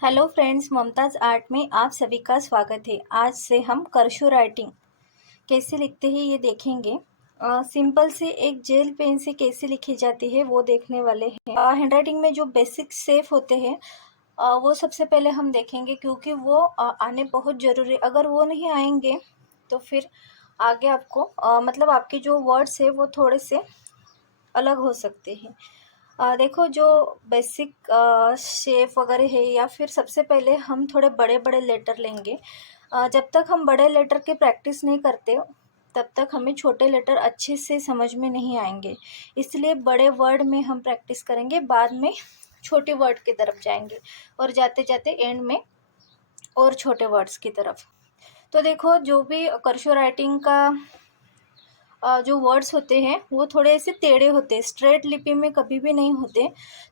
Hello friends, Mumtaz art में आप सभी का स्वागत है। आज से हम कर्सर राइटिंग कैसे लिखते हैं ये देखेंगे। सिंपल से एक जेल पेन से कैसे लिखी जाती है वो देखने वाले हैं। हैंड राइटिंग में जो बेसिक शेप होते हैं वो सबसे पहले हम देखेंगे, क्योंकि वो आने बहुत ज़रूरी। अगर वो नहीं आएंगे तो फिर आगे आपको मतलब आपके जो वर्ड्स है वो थोड़े से अलग हो सकते हैं। देखो, जो बेसिक शेप वगैरह है, या फिर सबसे पहले हम थोड़े बड़े बड़े लेटर लेंगे। जब तक हम बड़े लेटर की प्रैक्टिस नहीं करते तब तक हमें छोटे लेटर अच्छे से समझ में नहीं आएंगे। इसलिए बड़े वर्ड में हम प्रैक्टिस करेंगे, बाद में छोटे वर्ड की तरफ जाएंगे और जाते जाते एंड में और छोटे वर्ड्स की तरफ। तो देखो, जो भी कर्सर राइटिंग का जो वर्ड्स होते हैं वो थोड़े ऐसे टेढ़े होते हैं, स्ट्रेट लिपि में कभी भी नहीं होते।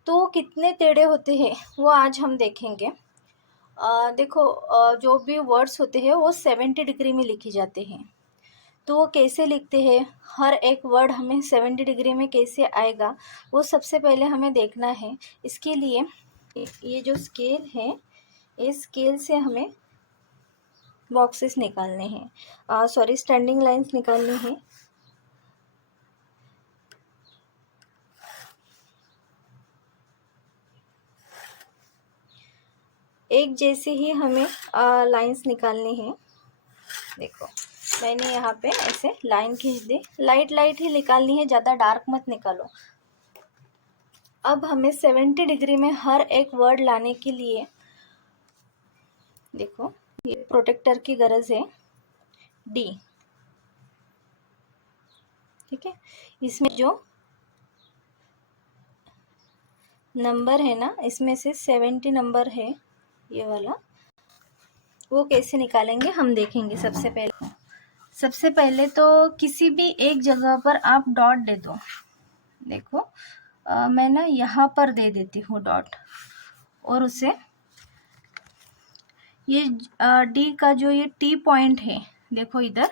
तो वो कितने टेढ़े होते हैं वो आज हम देखेंगे। देखो, जो भी वर्ड्स होते हैं वो 70 डिग्री में लिखे जाते हैं। तो वो कैसे लिखते हैं, हर एक वर्ड हमें 70 डिग्री में कैसे आएगा, वो सबसे पहले हमें देखना है। इसके लिए ये जो स्केल है, इस स्केल से हमें बॉक्सेस निकालने हैं, सॉरी, स्टैंडिंग लाइंस निकालनी है। एक जैसे ही हमें लाइंस निकालनी है। देखो, मैंने यहाँ पे ऐसे लाइन खींच दी। लाइट लाइट ही निकालनी है, ज़्यादा डार्क मत निकालो। अब हमें 70 डिग्री में हर एक वर्ड लाने के लिए, देखो, ये प्रोटेक्टर की गरज है, डी। ठीक है, इसमें जो नंबर है ना, इसमें से 70 नंबर है ये वाला, वो कैसे निकालेंगे हम देखेंगे। सबसे पहले तो किसी भी एक जगह पर आप डॉट दे दो। देखो, मैं ना यहाँ पर दे देती हूँ डॉट, और उसे ये डी का जो ये टी पॉइंट है, देखो इधर,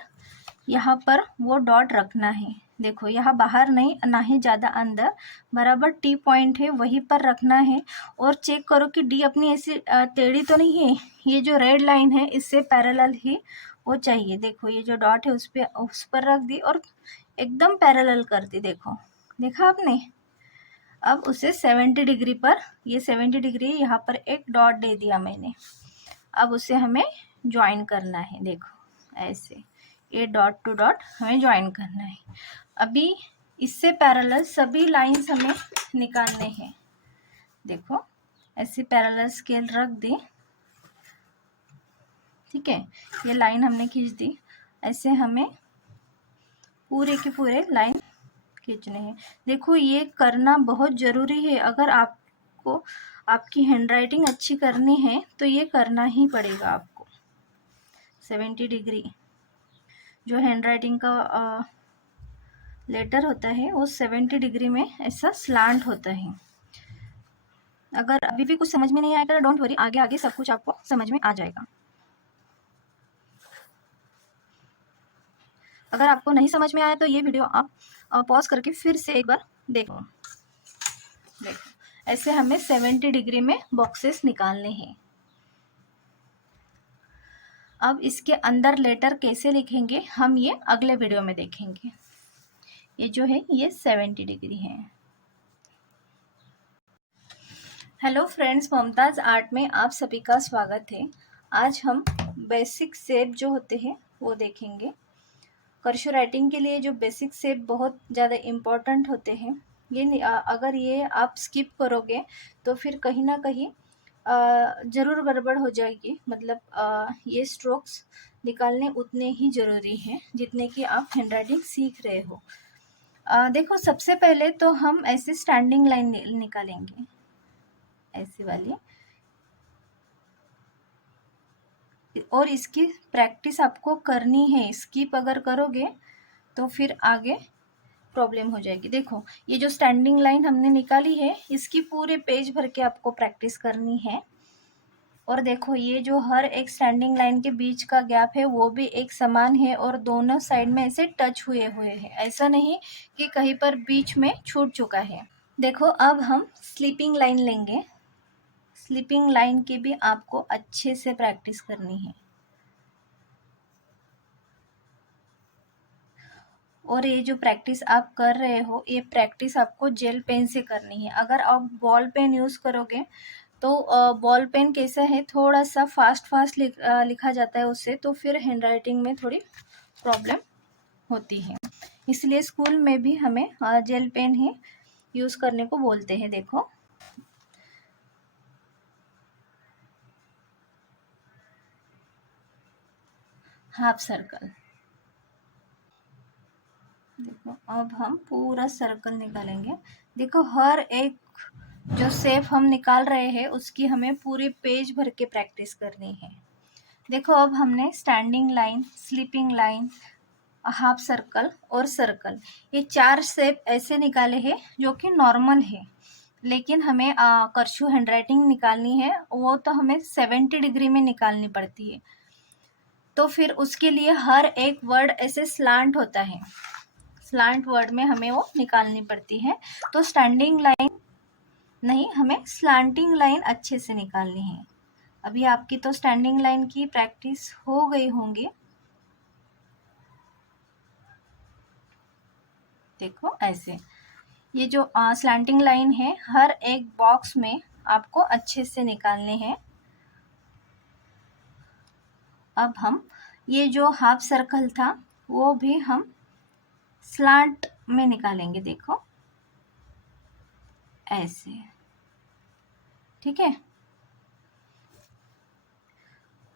यहाँ पर वो डॉट रखना है। देखो, यहाँ बाहर नहीं, ना ही ज़्यादा अंदर, बराबर टी पॉइंट है वहीं पर रखना है। और चेक करो कि डी अपनी ऐसी टेढ़ी तो नहीं है। ये जो रेड लाइन है इससे पैरेलल ही वो चाहिए। देखो, ये जो डॉट है उस पर रख दी और एकदम पैरेलल कर दी। देखो, देखा आपने। अब उसे 70 डिग्री पर, ये 70 डिग्री, यहाँ पर एक डॉट दे दिया मैंने। अब उसे हमें ज्वाइन करना है। देखो, ऐसे ये डॉट टू डॉट हमें ज्वाइन करना है। अभी इससे पैरेलल सभी लाइंस हमें निकालने हैं। देखो, ऐसे पैरेलल स्केल रख दी। ठीक है, ये लाइन हमने खींच दी। ऐसे हमें पूरे के पूरे लाइन खींचने हैं। देखो, ये करना बहुत ज़रूरी है। अगर आपको आपकी हैंडराइटिंग अच्छी करनी है तो ये करना ही पड़ेगा आपको। 70 डिग्री जो हैंडराइटिंग का लेटर होता है वो 70 डिग्री में ऐसा स्लांट होता है। अगर अभी भी कुछ समझ में नहीं आएगा, डोंट वरी, आगे आगे सब कुछ आपको समझ में आ जाएगा। अगर आपको नहीं समझ में आया तो ये वीडियो आप पॉज करके फिर से एक बार देखो। ऐसे हमें 70 डिग्री में बॉक्सेस निकालने हैं। अब इसके अंदर लेटर कैसे लिखेंगे हम ये अगले वीडियो में देखेंगे। ये जो है ये 70 डिग्री है। हेलो फ्रेंड्स, मुमताज़ आर्ट में आप सभी का स्वागत है। आज हम बेसिक शेप जो होते हैं वो देखेंगे। कर्सर राइटिंग के लिए जो बेसिक शेप बहुत ज़्यादा इम्पोर्टेंट होते हैं, ये अगर ये आप स्किप करोगे तो फिर कहीं ना कहीं ज़रूर गड़बड़ हो जाएगी। मतलब ये स्ट्रोक्स निकालने उतने ही ज़रूरी हैं जितने कि आप हैंडराइटिंग सीख रहे हो। देखो, सबसे पहले तो हम ऐसे स्टैंडिंग लाइन निकालेंगे, ऐसे वाली। और इसकी प्रैक्टिस आपको करनी है। स्किप अगर करोगे तो फिर आगे प्रॉब्लम हो जाएगी। देखो, ये जो स्टैंडिंग लाइन हमने निकाली है इसकी पूरे पेज भर के आपको प्रैक्टिस करनी है। और देखो, ये जो हर एक स्टैंडिंग लाइन के बीच का गैप है वो भी एक समान है और दोनों साइड में ऐसे टच हुए हैं। ऐसा नहीं कि कहीं पर बीच में छूट चुका है। देखो, अब हम स्लीपिंग लाइन लेंगे। स्लीपिंग लाइन की भी आपको अच्छे से प्रैक्टिस करनी है। और ये जो प्रैक्टिस आप कर रहे हो, ये प्रैक्टिस आपको जेल पेन से करनी है। अगर आप बॉल पेन यूज़ करोगे तो बॉल पेन कैसा है, थोड़ा सा फास्ट लिखा जाता है उससे, तो फिर हैंड राइटिंग में थोड़ी प्रॉब्लम होती है। इसलिए स्कूल में भी हमें जेल पेन ही यूज़ करने को बोलते हैं। देखो हाफ सर्कल। देखो अब हम पूरा सर्कल निकालेंगे। देखो हर एक जो शेप हम निकाल रहे हैं उसकी हमें पूरी पेज भर के प्रैक्टिस करनी है। देखो अब हमने standing line, sleeping line, half circle और सर्कल, ये 4 शेप ऐसे निकाले हैं जो कि नॉर्मल है। लेकिन हमें कर्सू हैंडराइटिंग निकालनी है, वो तो हमें 70 डिग्री में निकालनी पड़ती है। तो फिर उसके लिए हर एक वर्ड ऐसे स्लांट होता है, स्लांट वर्ड में हमें वो निकालनी पड़ती है। तो स्टैंडिंग लाइन नहीं, हमें स्लांटिंग लाइन अच्छे से निकालनी है। अभी आपकी तो स्टैंडिंग लाइन की प्रैक्टिस हो गई होंगी। देखो ऐसे ये जो स्लैंटिंग लाइन है, हर एक बॉक्स में आपको अच्छे से निकालने हैं। अब हम ये जो हाफ सर्कल था वो भी हम स्लांट में निकालेंगे। देखो ऐसे, ठीक है।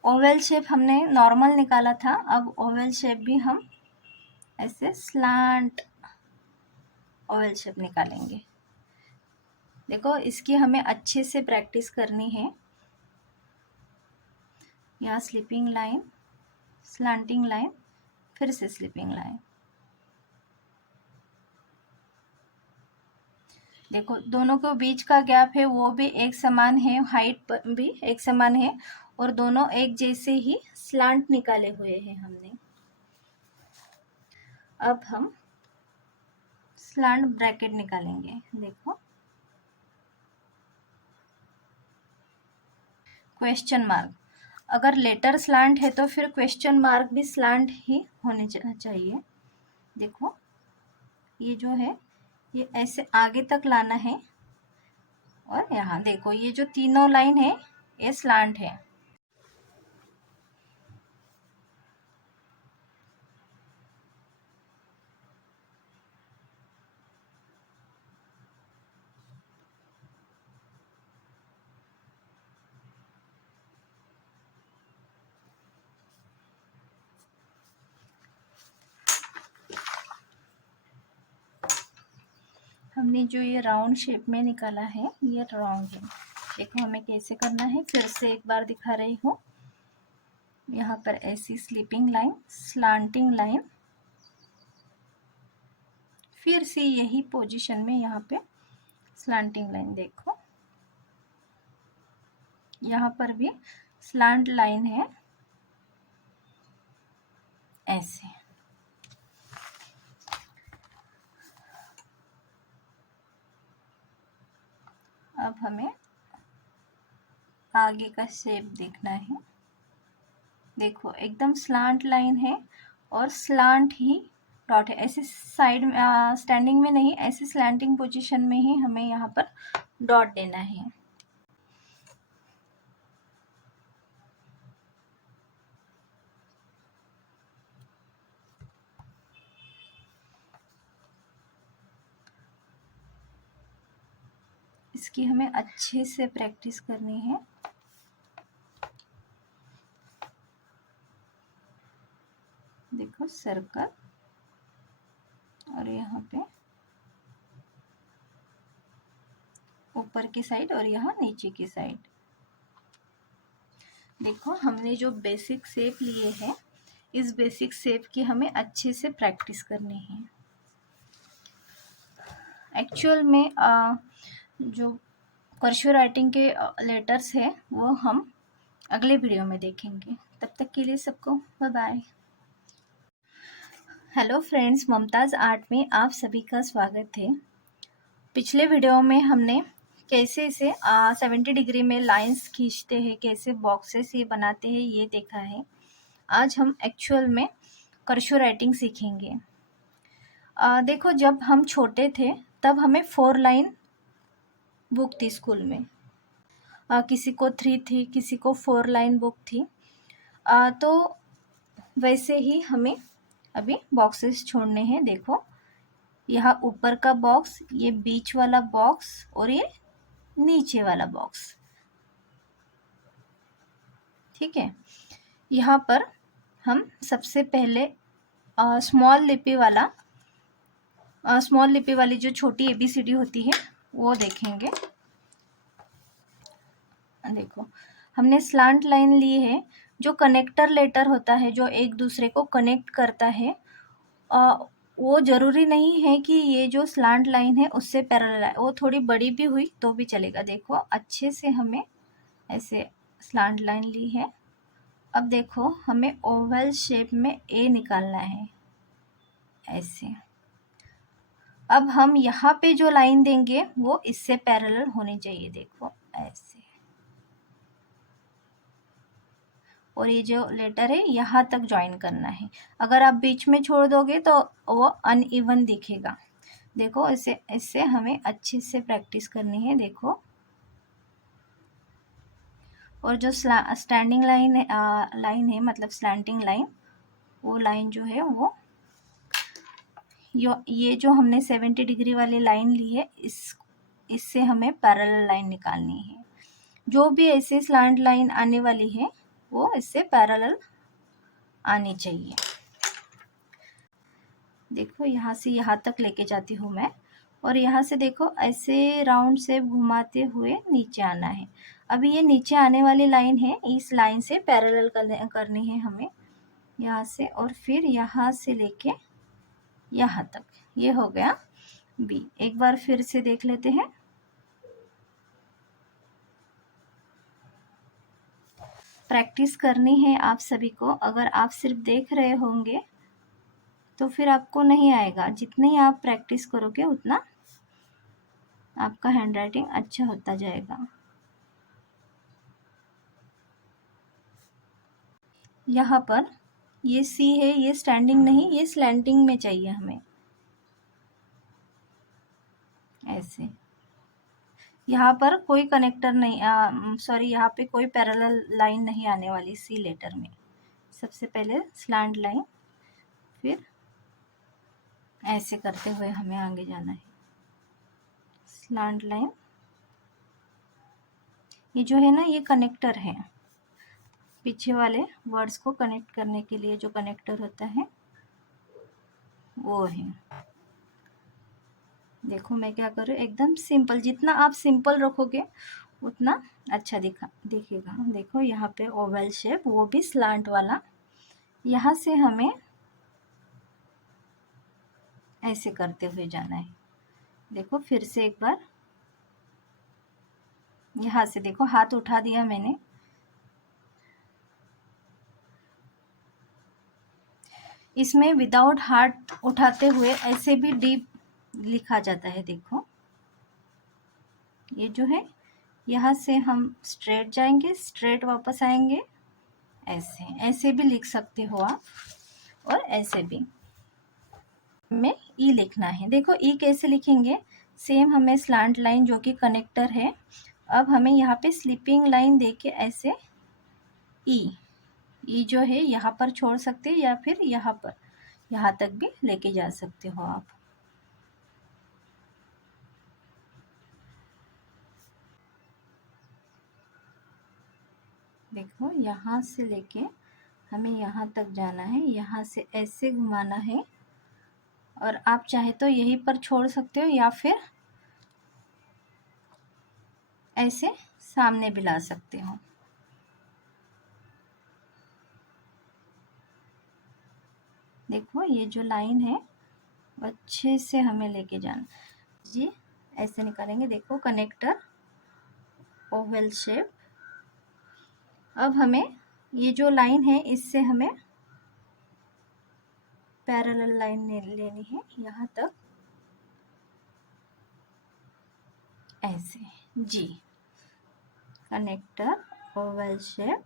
ओवल शेप हमने नॉर्मल निकाला था, अब ओवल शेप भी हम ऐसे स्लांट ओवल शेप निकालेंगे। देखो इसकी हमें अच्छे से प्रैक्टिस करनी है। यहाँ स्लीपिंग लाइन, स्लांटिंग लाइन, फिर से स्लीपिंग लाइन। देखो दोनों के बीच का गैप है वो भी एक समान है, हाइट भी एक समान है, और दोनों एक जैसे ही स्लांट निकाले हुए हैं हमने। अब हम स्लांट ब्रैकेट निकालेंगे। देखो क्वेश्चन मार्क, अगर लेटर स्लांट है तो फिर क्वेश्चन मार्क भी स्लांट ही होने चाहिए। देखो ये जो है ये ऐसे आगे तक लाना है, और यहाँ देखो ये जो तीनों लाइन है ये स्लांट है। हमने जो ये राउंड शेप में निकाला है ये राउंड है। देखो हमें कैसे करना है, फिर से एक बार दिखा रही हूँ। यहाँ पर ऐसी स्लीपिंग लाइन, स्लांटिंग लाइन, फिर से यही पोजीशन में यहाँ पे स्लांटिंग लाइन। देखो यहाँ पर भी स्लांट लाइन है ऐसे। अब हमें आगे का शेप देखना है। देखो एकदम स्लांट लाइन है और स्लांट ही डॉट है, ऐसे साइड में स्टैंडिंग में नहीं, ऐसे स्लैंटिंग पोजीशन में ही हमें यहाँ पर डॉट देना है। इसकी हमें अच्छे से प्रैक्टिस करनी है। देखो सर्कल, और यहाँ पे ऊपर की साइड और यहाँ नीचे की साइड। देखो हमने जो बेसिक शेप लिए हैं, इस बेसिक शेप की हमें अच्छे से प्रैक्टिस करनी है। एक्चुअल में जो कर्सर राइटिंग के लेटर्स हैं वो हम अगले वीडियो में देखेंगे। तब तक के लिए सबको bye bye. Hello friends, Mumtaz art में आप सभी का स्वागत है। पिछले वीडियो में हमने कैसे इसे 70 डिग्री में लाइंस खींचते हैं, कैसे बॉक्सेस ये बनाते हैं, ये देखा है। आज हम एक्चुअल में कर्सर राइटिंग सीखेंगे। देखो, जब हम छोटे थे तब हमें 4 लाइन बुक थी स्कूल में। किसी को 3 थी, किसी को 4 लाइन बुक थी। तो वैसे ही हमें अभी बॉक्सेस छोड़ने हैं। देखो, यहाँ ऊपर का बॉक्स, ये बीच वाला बॉक्स और ये नीचे वाला बॉक्स, ठीक है। यहाँ पर हम सबसे पहले स्मॉल लिपि वाली जो छोटी ABCD होती है वो देखेंगे। देखो, हमने स्लांट लाइन ली है। जो कनेक्टर लेटर होता है, जो एक दूसरे को कनेक्ट करता है, वो ज़रूरी नहीं है कि ये जो स्लांट लाइन है उससे पैरेलल है। वो थोड़ी बड़ी भी हुई तो भी चलेगा। देखो, अच्छे से हमें ऐसे स्लांट लाइन ली है। अब देखो, हमें ओवल शेप में ए निकालना है, ऐसे। अब हम यहाँ पे जो लाइन देंगे वो इससे पैरेलल होनी चाहिए। देखो, ऐसे। और ये जो लेटर है यहाँ तक ज्वाइन करना है। अगर आप बीच में छोड़ दोगे तो वो अनइवन दिखेगा। देखो, इससे हमें अच्छे से प्रैक्टिस करनी है। देखो, और जो स्टैंडिंग लाइन है, मतलब स्लैंटिंग लाइन, वो लाइन जो है वो ये जो हमने 70 डिग्री वाली लाइन ली है, इससे हमें पैरेलल लाइन निकालनी है। जो भी ऐसे स्लैंट लाइन आने वाली है वो इससे पैरेलल आनी चाहिए। देखो, यहाँ से यहाँ तक लेके जाती हूँ मैं, और यहाँ से देखो ऐसे राउंड से घुमाते हुए नीचे आना है। अभी ये नीचे आने वाली लाइन है, इस लाइन से पैरेलल करनी है हमें, यहाँ से, और फिर यहाँ से लेके यहाँ तक। ये हो गया बी। एक बार फिर से देख लेते हैं। प्रैक्टिस करनी है आप सभी को। अगर आप सिर्फ देख रहे होंगे तो फिर आपको नहीं आएगा। जितनी आप प्रैक्टिस करोगे उतना आपका हैंडराइटिंग अच्छा होता जाएगा। यहाँ पर ये सी है, ये स्टैंडिंग नहीं, ये स्लैंटिंग में चाहिए हमें, ऐसे। यहाँ पर कोई कनेक्टर नहीं, सॉरी, यहाँ पे कोई पैरेलल लाइन नहीं आने वाली सी लेटर में। सबसे पहले स्लैंट लाइन, फिर ऐसे करते हुए हमें आगे जाना है। स्लैंट लाइन, ये जो है ना, ये कनेक्टर है। पीछे वाले वर्ड्स को कनेक्ट करने के लिए जो कनेक्टर होता है वो है। देखो, मैं क्या करूँ, एकदम सिंपल। जितना आप सिंपल रखोगे उतना अच्छा दिखेगा। देखो, यहाँ पे ओवल शेप, वो भी स्लांट वाला। यहाँ से हमें ऐसे करते हुए जाना है। देखो, फिर से एक बार यहाँ से, देखो, हाथ उठा दिया मैंने। इसमें विदाउट हाथ उठाते हुए ऐसे भी डीप लिखा जाता है। देखो, ये जो है, यहाँ से हम स्ट्रेट जाएंगे, स्ट्रेट वापस आएंगे, ऐसे ऐसे भी लिख सकते हो आप, और ऐसे भी। हमें ई लिखना है। देखो, ई कैसे लिखेंगे, सेम हमें स्लांट लाइन जो कि कनेक्टर है। अब हमें यहाँ पे स्लीपिंग लाइन देके ऐसे ई जो है यहाँ पर छोड़ सकते हैं, या फिर यहाँ पर, यहाँ तक भी लेके जा सकते हो आप। देखो, यहाँ से लेके हमें यहाँ तक जाना है, यहाँ से ऐसे घुमाना है, और आप चाहे तो यहीं पर छोड़ सकते हो, या फिर ऐसे सामने भी ला सकते हो। देखो, ये जो लाइन है अच्छे से हमें लेके जाना जी। ऐसे निकालेंगे। देखो, कनेक्टर, ओवल शेप। अब हमें ये जो लाइन है इससे हमें पैरेलल लाइन लेनी है यहाँ तक, ऐसे। जी, कनेक्टर ओवल शेप,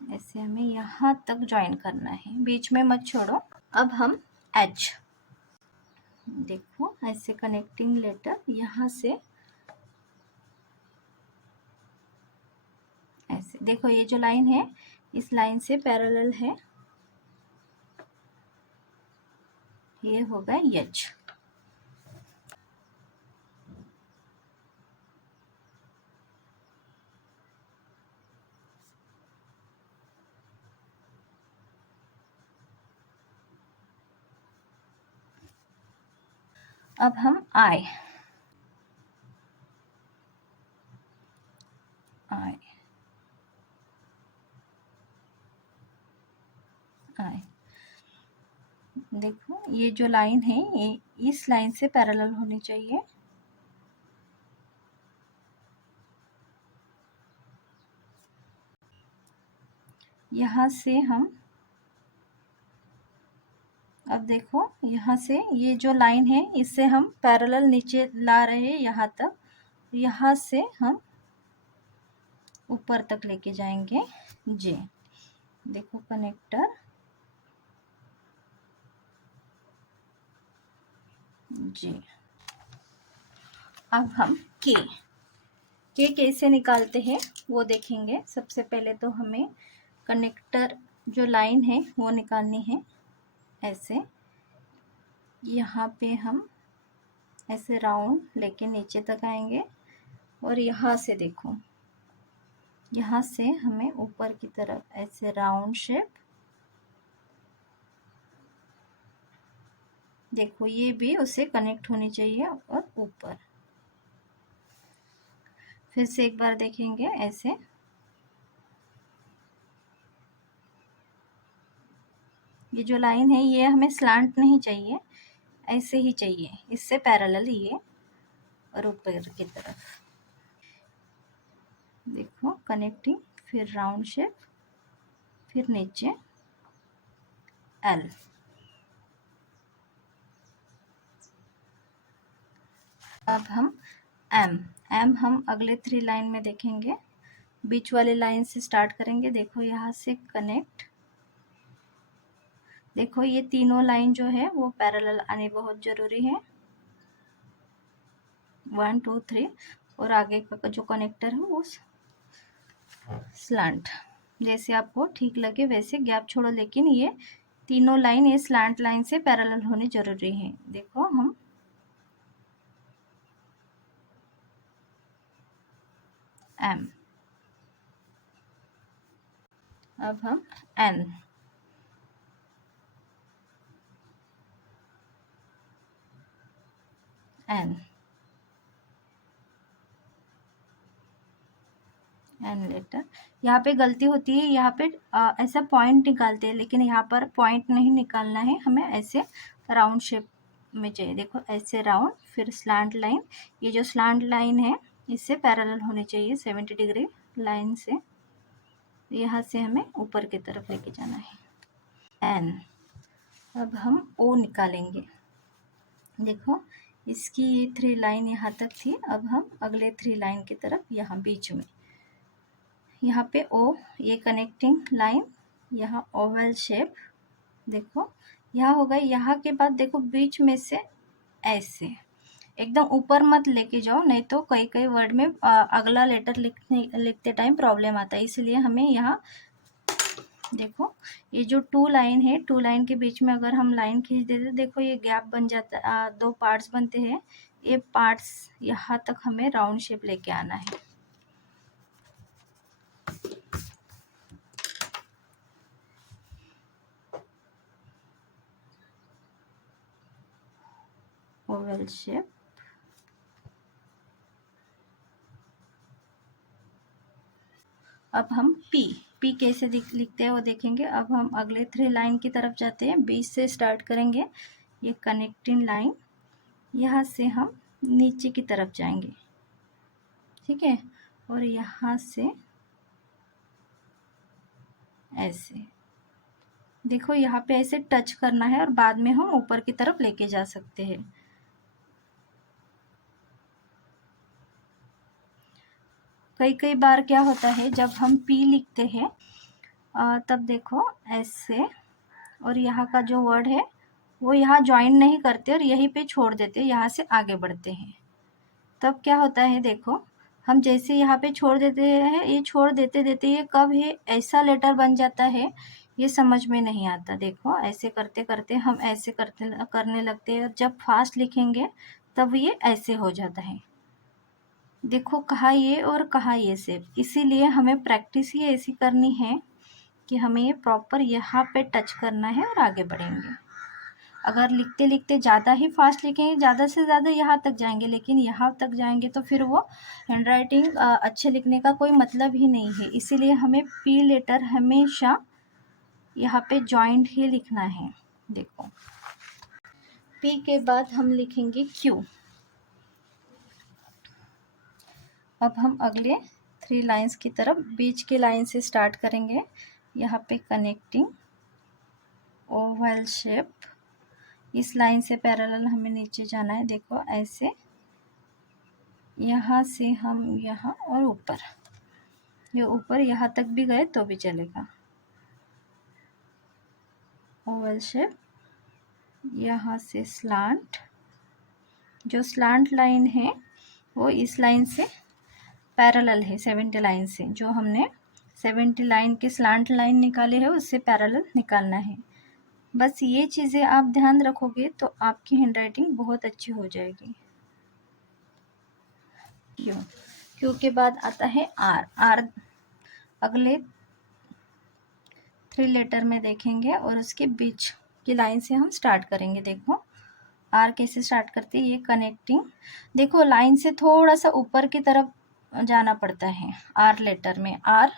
ऐसे हमें यहाँ तक ज्वाइन करना है, बीच में मत छोड़ो। अब हम एच, देखो ऐसे कनेक्टिंग लेटर यहाँ से ऐसे, देखो ये जो लाइन है इस लाइन से पैरेलल है, ये होगा एच। अब हम आई, आई, आई, देखो ये जो लाइन है ये इस लाइन से पैरेलल होनी चाहिए, यहाँ से हम, अब देखो यहाँ से ये जो लाइन है इससे हम पैरेलल नीचे ला रहे हैं यहाँ तक, यहाँ से हम ऊपर तक लेके जाएंगे। जी, देखो कनेक्टर, जी। अब हम के कैसे निकालते हैं वो देखेंगे। सबसे पहले तो हमें कनेक्टर जो लाइन है वो निकालनी है, ऐसे यहाँ पे हम ऐसे राउंड लेके नीचे तक आएंगे और यहाँ से देखो, यहाँ से हमें ऊपर की तरफ ऐसे राउंड शेप, देखो ये भी उससे कनेक्ट होनी चाहिए और ऊपर, फिर से एक बार देखेंगे ऐसे, ये जो लाइन है ये हमें स्लांट नहीं चाहिए, ऐसे ही चाहिए, इससे पैरेलल ये और ऊपर की तरफ, देखो कनेक्टिंग, फिर राउंड शेप, फिर नीचे एल। अब हम एम हम अगले 3 लाइन में देखेंगे, बीच वाले लाइन से स्टार्ट करेंगे, देखो यहाँ से कनेक्ट, देखो ये तीनों लाइन जो है वो पैरेलल आने बहुत ज़रूरी है, 1 2 3, और आगे का जो कनेक्टर है वो स्लांट, जैसे आपको ठीक लगे वैसे गैप छोड़ो, लेकिन ये तीनों लाइन ये स्लांट लाइन से पैरेलल होनी जरूरी है। देखो हम एम, अब हम एन, एन, एन लेटर, यहाँ पे गलती होती है, यहाँ पे ऐसा पॉइंट निकालते हैं, लेकिन यहाँ पर पॉइंट नहीं निकालना है, हमें ऐसे राउंड शेप में चाहिए, देखो ऐसे राउंड, फिर स्लांट लाइन, ये जो स्लांट लाइन है इससे पैरेलल होनी चाहिए 70 डिग्री लाइन से, यहाँ से हमें ऊपर की तरफ लेके जाना है एन। अब हम ओ निकालेंगे, देखो इसकी ये 3 लाइन यहाँ तक थी, अब हम अगले 3 लाइन की तरफ, यहाँ बीच में, यहाँ पे ओ, ये कनेक्टिंग लाइन, यहाँ ओवल शेप, देखो यहाँ होगा, यहाँ के बाद देखो बीच में से ऐसे एकदम ऊपर मत लेके जाओ, नहीं तो कई कई वर्ड में अगला लेटर लिखते टाइम प्रॉब्लम आता है, इसलिए हमें यहाँ, देखो ये जो 2 लाइन है, 2 लाइन के बीच में अगर हम लाइन खींच देते, देखो ये गैप बन जाता, 2 पार्ट्स बनते हैं, ये पार्ट्स यहाँ तक हमें राउंड शेप लेके आना है। ओवल शेप, अब हम पी कैसे लिखते हैं वो देखेंगे। अब हम अगले 3 लाइन की तरफ जाते हैं, बीच से स्टार्ट करेंगे, ये कनेक्टिंग लाइन, यहाँ से हम नीचे की तरफ जाएंगे, ठीक है, और यहाँ से ऐसे, देखो यहाँ पे ऐसे टच करना है और बाद में हम ऊपर की तरफ लेके जा सकते हैं। कई कई बार क्या होता है जब हम पी लिखते हैं तब देखो ऐसे, और यहाँ का जो वर्ड है वो यहाँ ज्वाइन नहीं करते और यहीं पे छोड़ देते, यहाँ से आगे बढ़ते हैं। तब क्या होता है देखो, हम जैसे यहाँ पे छोड़ देते हैं, ये छोड़ देते देते ये कब है ऐसा लेटर बन जाता है ये समझ में नहीं आता। देखो ऐसे करते करते हम ऐसे करने लगते हैं, और जब फास्ट लिखेंगे तब ये ऐसे हो जाता है। देखो कहाँ ये और कहाँ ये सेप, इसीलिए हमें प्रैक्टिस ही ऐसी करनी है कि हमें ये प्रॉपर यहाँ पे टच करना है और आगे बढ़ेंगे। अगर लिखते लिखते ज़्यादा ही फास्ट लिखेंगे, ज़्यादा से ज़्यादा यहाँ तक जाएंगे, लेकिन यहाँ तक जाएंगे तो फिर वो हैंडराइटिंग अच्छे लिखने का कोई मतलब ही नहीं है। इसीलिए हमें पी लेटर हमेशा यहाँ पे जॉइंट ही लिखना है। देखो पी के बाद हम लिखेंगे क्यू। अब हम अगले 3 लाइंस की तरफ बीच की लाइन से स्टार्ट करेंगे। यहाँ पे कनेक्टिंग ओवल शेप, इस लाइन से पैरेलल हमें नीचे जाना है। देखो ऐसे, यहाँ से हम यहाँ और ऊपर, ये ऊपर यहाँ तक भी गए तो भी चलेगा। ओवल शेप, यहाँ से स्लांट, जो स्लांट लाइन है वो इस लाइन से पैरेलल है 70 लाइन से, जो हमने 70 लाइन के स्लांट लाइन निकाले है उससे पैरेलल निकालना है। बस ये चीज़ें आप ध्यान रखोगे तो आपकी हैंडराइटिंग बहुत अच्छी हो जाएगी। क्यू, क्यू के बाद आता है आर। आर अगले 3 लेटर में देखेंगे और उसके बीच की लाइन से हम स्टार्ट करेंगे। देखो आर कैसे स्टार्ट करते हैं, ये कनेक्टिंग, देखो लाइन से थोड़ा सा ऊपर की तरफ जाना पड़ता है। आर लेटर में आर,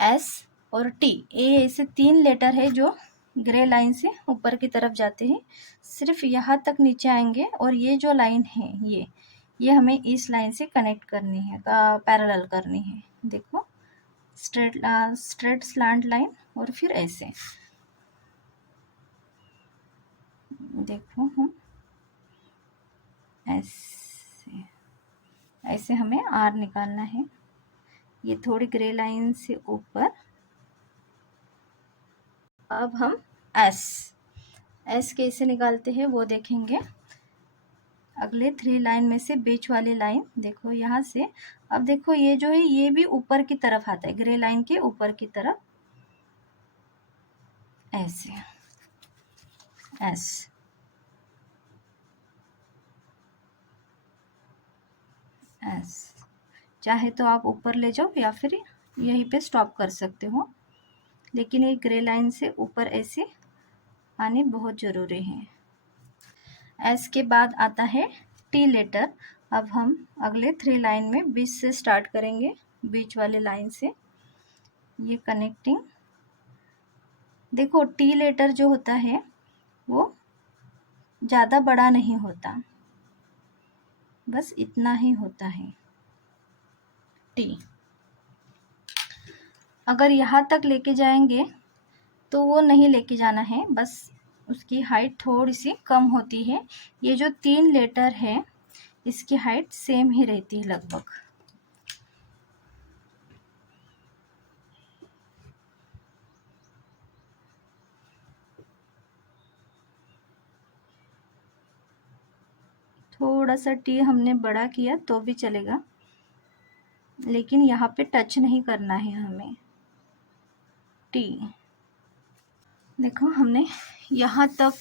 एस और टी, ये ऐसे 3 लेटर है जो ग्रे लाइन से ऊपर की तरफ जाते हैं। सिर्फ यहाँ तक नीचे आएंगे और ये जो लाइन है ये हमें इस लाइन से कनेक्ट करनी है, पैरेलल करनी है। देखो स्ट्रेट स्लांट लाइन और फिर ऐसे, देखो हम ऐसे ऐसे हमें आर निकालना है। ये थोड़ी ग्रे लाइन से ऊपर। अब हम एस कैसे निकालते हैं वो देखेंगे अगले 3 लाइन में से बीच वाली लाइन। देखो यहाँ से, अब देखो ये जो है ये भी ऊपर की तरफ आता है, ग्रे लाइन के ऊपर की तरफ, ऐसे एस, एस। चाहे तो आप ऊपर ले जाओ या फिर यहीं पे स्टॉप कर सकते हो, लेकिन ये ग्रे लाइन से ऊपर ऐसे आने बहुत ज़रूरी है। एस के बाद आता है टी लेटर। अब हम अगले 3 लाइन में बीच से स्टार्ट करेंगे, बीच वाले लाइन से, ये कनेक्टिंग। देखो टी लेटर जो होता है वो ज़्यादा बड़ा नहीं होता, बस इतना ही होता है टी। अगर यहाँ तक लेके जाएंगे तो वो नहीं लेके जाना है, बस उसकी हाइट थोड़ी सी कम होती है। ये जो 3 लेटर है इसकी हाइट सेम ही रहती है लगभग। थोड़ा सा टी हमने बड़ा किया तो भी चलेगा, लेकिन यहाँ पे टच नहीं करना है हमें टी। देखो हमने यहाँ तक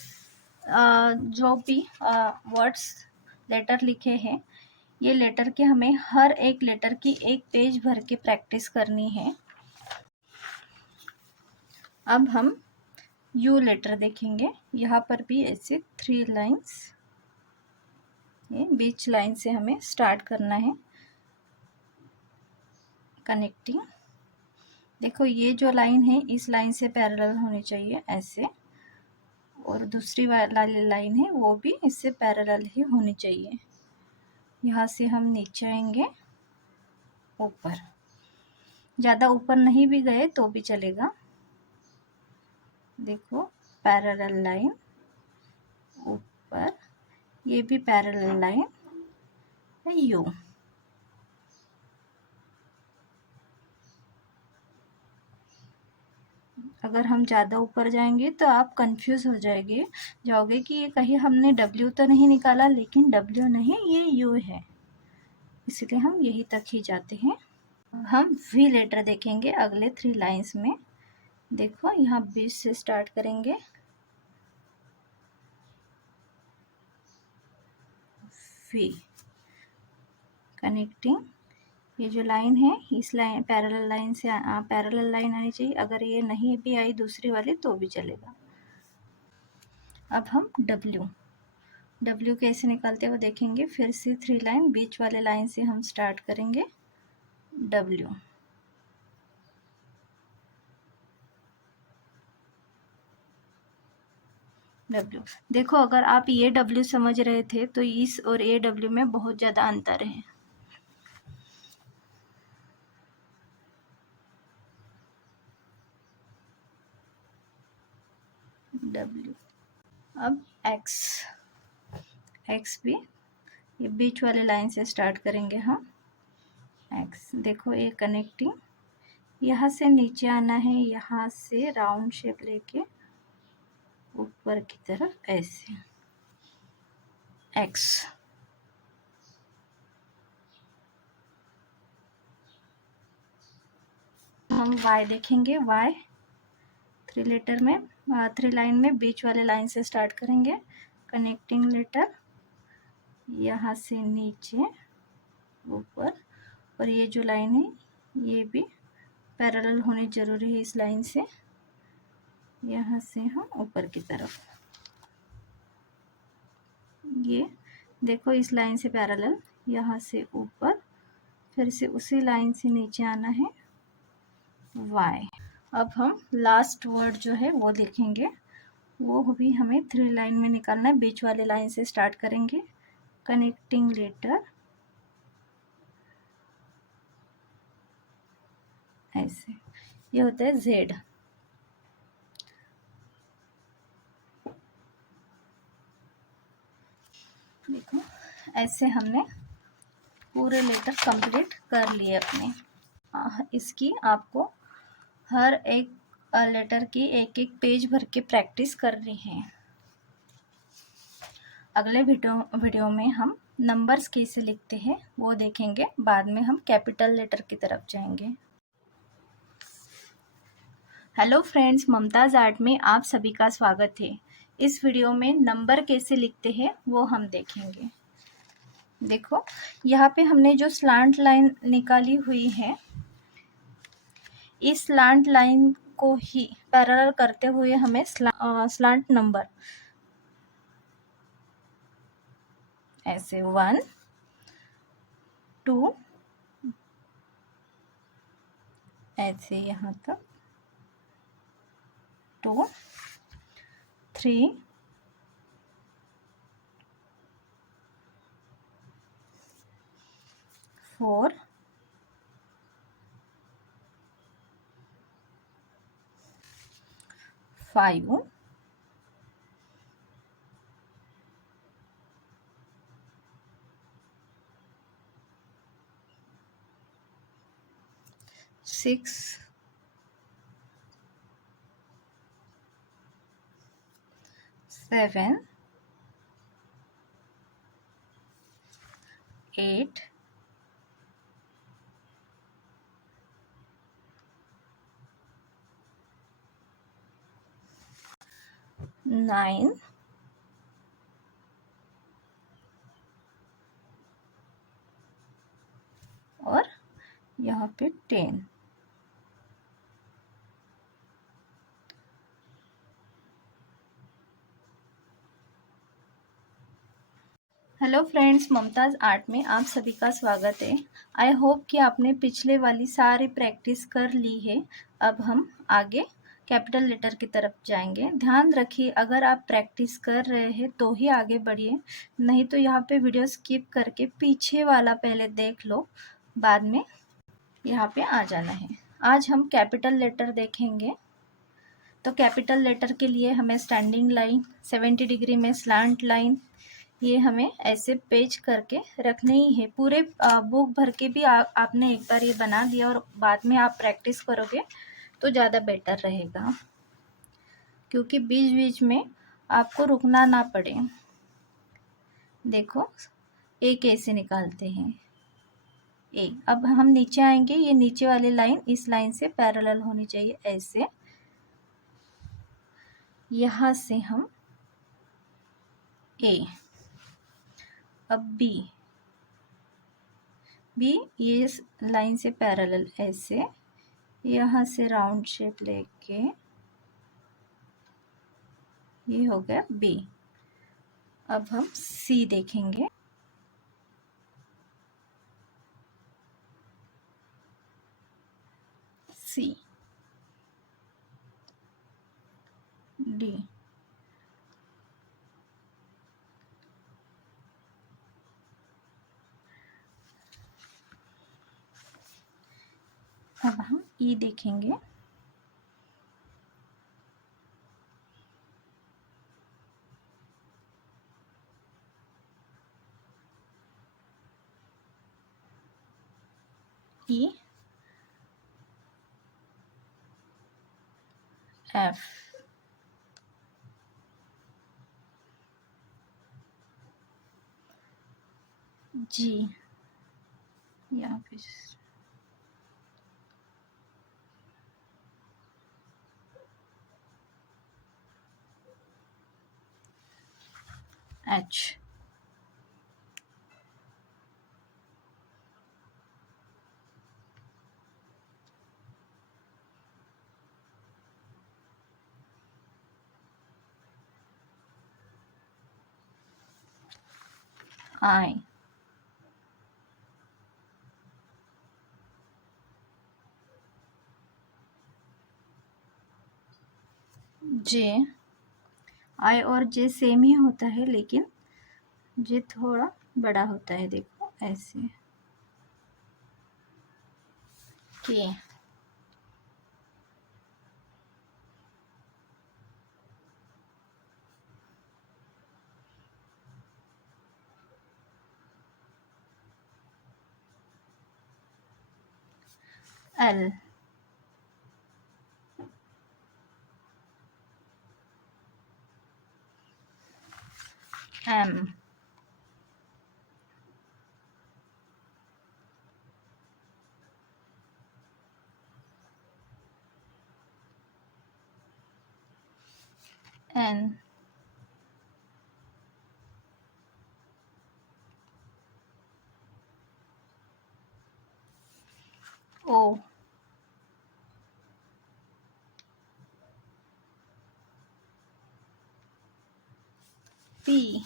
जो भी वर्ड्स लेटर लिखे हैं, ये लेटर के हमें हर एक लेटर की एक पेज भर के प्रैक्टिस करनी है। अब हम यू लेटर देखेंगे। यहाँ पर भी ऐसे 3 लाइंस, ये बीच लाइन से हमें स्टार्ट करना है, कनेक्टिंग। देखो ये जो लाइन है इस लाइन से पैरेलल होनी चाहिए ऐसे, और दूसरी वाली लाइन है वो भी इससे पैरेलल ही होनी चाहिए। यहाँ से हम नीचे आएंगे ऊपर, ज़्यादा ऊपर नहीं भी गए तो भी चलेगा। देखो पैरेलल लाइन ऊपर, ये भी पैरेलल लाइन है यू। अगर हम ज़्यादा ऊपर जाएंगे तो आप कंफ्यूज हो जाओगे कि ये कहीं हमने W तो नहीं निकाला, लेकिन W नहीं, ये U है, इसलिए हम यही तक ही जाते हैं। हम V लेटर देखेंगे अगले 3 लाइंस में। देखो यहाँ बीच से स्टार्ट करेंगे, V कनेक्टिंग। ये जो लाइन है, इस लाइन पैरेलल लाइन से पैरेलल लाइन आनी चाहिए। अगर ये नहीं भी आई दूसरी वाली तो भी चलेगा। अब हम W कैसे निकालते हैं वो देखेंगे। फिर से 3 लाइन, बीच वाले लाइन से हम स्टार्ट करेंगे W। देखो अगर आप ये W समझ रहे थे तो इस और ये W में बहुत ज़्यादा अंतर है। W। अब X भी ये बीच वाले लाइन से स्टार्ट करेंगे हम X। देखो ये कनेक्टिंग, यहाँ से नीचे आना है, यहाँ से राउंड शेप लेके ऊपर की तरफ ऐसे X। हम Y देखेंगे। Y 3 लेटर में 3 लाइन में बीच वाले लाइन से स्टार्ट करेंगे कनेक्टिंग लेटर, यहाँ से नीचे ऊपर, और ये जो लाइन है ये भी पैरेलल होनी जरूरी है इस लाइन से, यहाँ से हम ऊपर की तरफ। ये देखो इस लाइन से पैरेलल, यहाँ से ऊपर, फिर से उसी लाइन से नीचे आना है Y। अब हम लास्ट वर्ड जो है वो देखेंगे, वो भी हमें 3 लाइन में निकालना है। बीच वाले लाइन से स्टार्ट करेंगे कनेक्टिंग लेटर ऐसे, ये होता है Z। देखो ऐसे हमने पूरे लेटर कंप्लीट कर लिए अपने। इसकी आपको हर एक लेटर की एक एक पेज भर के प्रैक्टिस करनी है। अगले वीडियो में हम नंबर्स कैसे लिखते हैं वो देखेंगे। बाद में हम कैपिटल लेटर की तरफ जाएंगे। हेलो फ्रेंड्स, मुमताज़ आर्ट में आप सभी का स्वागत है। इस वीडियो में नंबर कैसे लिखते हैं वो हम देखेंगे। देखो यहाँ पे हमने जो स्लांट लाइन निकाली हुई है, इस स्लांट लाइन को ही पैरेलल करते हुए हमें स्लांट नंबर ऐसे 1 2 ऐसे यहाँ तक 2 3 4 5 6 7 8 9 और यहाँ पे 10। हेलो फ्रेंड्स, मुमताज़ आर्ट में आप सभी का स्वागत है। आई होप कि आपने पिछले वाली सारी प्रैक्टिस कर ली है। अब हम आगे कैपिटल लेटर की तरफ जाएंगे। ध्यान रखिए, अगर आप प्रैक्टिस कर रहे हैं तो ही आगे बढ़िए, नहीं तो यहाँ पे वीडियो स्किप करके पीछे वाला पहले देख लो, बाद में यहाँ पे आ जाना है। आज हम कैपिटल लेटर देखेंगे। तो कैपिटल लेटर के लिए हमें स्टैंडिंग लाइन, 70 डिग्री में स्लांट लाइन, ये हमें ऐसे पेज करके रखने ही है। पूरे बुक भर के भी आपने एक बार ये बना दिया और बाद में आप प्रैक्टिस करोगे तो ज़्यादा बेटर रहेगा। क्योंकि बीच बीच में आपको रुकना ना पड़े। देखो ए कैसे निकालते हैं, ए। अब हम नीचे आएंगे, ये नीचे वाली लाइन इस लाइन से पैरेलल होनी चाहिए ऐसे। यहाँ से हम ए, अब बी, बी ये लाइन से पैरेलल ऐसे, यहाँ से राउंड शेप लेके ये हो गया बी। अब हम सी देखेंगे, सी, डी, अब हम ई देखेंगे, ई, एफ, जी, यहाँ पे एच, आई, जे। आई और जे सेम ही होता है, लेकिन जे थोड़ा बड़ा होता है, देखो ऐसे। के, एल, एम, एन, ओ, पी,